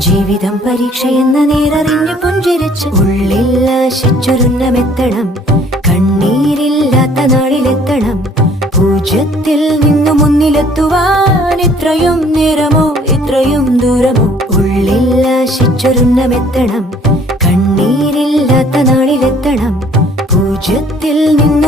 ജീവിതം പരീക്ഷയെന്ന നേരറിഞ്ഞു പുഞ്ചിരിച്ച് ഉള്ളിൽ ആശിച്ചൊരുന്നമെത്തണം. കണ്ണീരില്ലാത്ത നാളിലെത്തണം. പൂജ്യത്തിൽ നിന്നു മുന്നിലെത്തുവാൻ ഇത്രയും നേരമോ ഇത്രയും ദൂരമോ? ഉള്ളിൽ ആശിച്ചൊരുന്നമെത്തണം. കണ്ണീരില്ലാത്ത നാളിലെത്തണം. പൂജ്യത്തിൽ നിന്നു